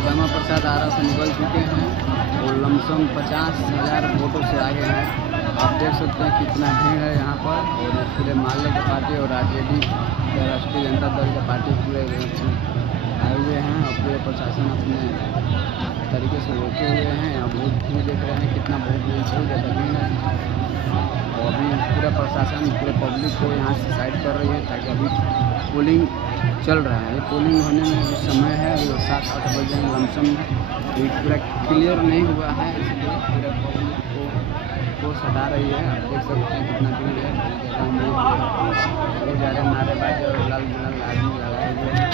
श्यामा प्रसाद आरा से निकल चुके हैं और लमसम 50,000 वोटों से आगे हैं। आप देख सकते हैं कितना भीड़ है यहाँ पर। और पूरे माले की पार्टी और आरजेडी राष्ट्रीय जनता दल की पार्टी पूरे आए हुए हैं और पूरे प्रशासन अपने तरीके से रोके हुए हैं। अब वोट भी देख रहे हैं कितना बहुत ज़्यादा भीड़ है। और अभी पूरा प्रशासन पूरे पब्लिक को यहाँ से साइड कर रही है ताकि अभी पोलिंग चल रहा है। ये पोलिंग होने में जो समय है वो 7-8 बजे लमसम है। ये पूरा क्लियर नहीं हुआ है, इसलिए पूरा पब्लिक को सटा रही है। आप देख सकते हैं कितना भीड़ है। बहुत ज़्यादा नारेबाजी और लाल गुलाल आदमी लगाए हुए हैं।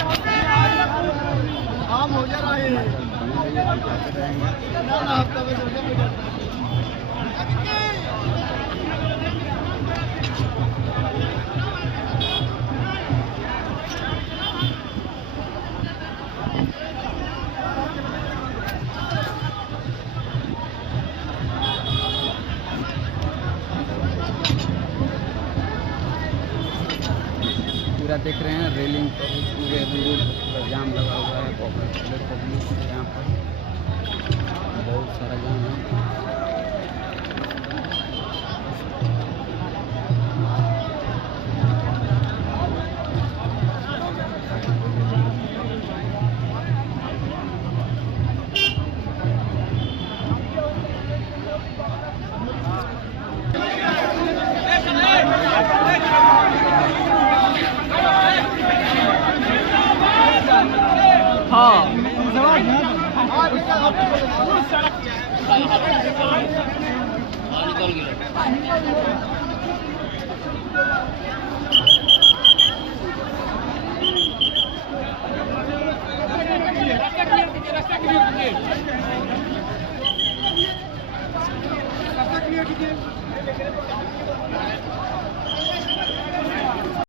पूरा देख रहे हैं रेलिंग पर पूरे रोड पूरा जाम लगा हुआ है। पब्लिक यहाँ पर बहुत सारा जाम है। हाँ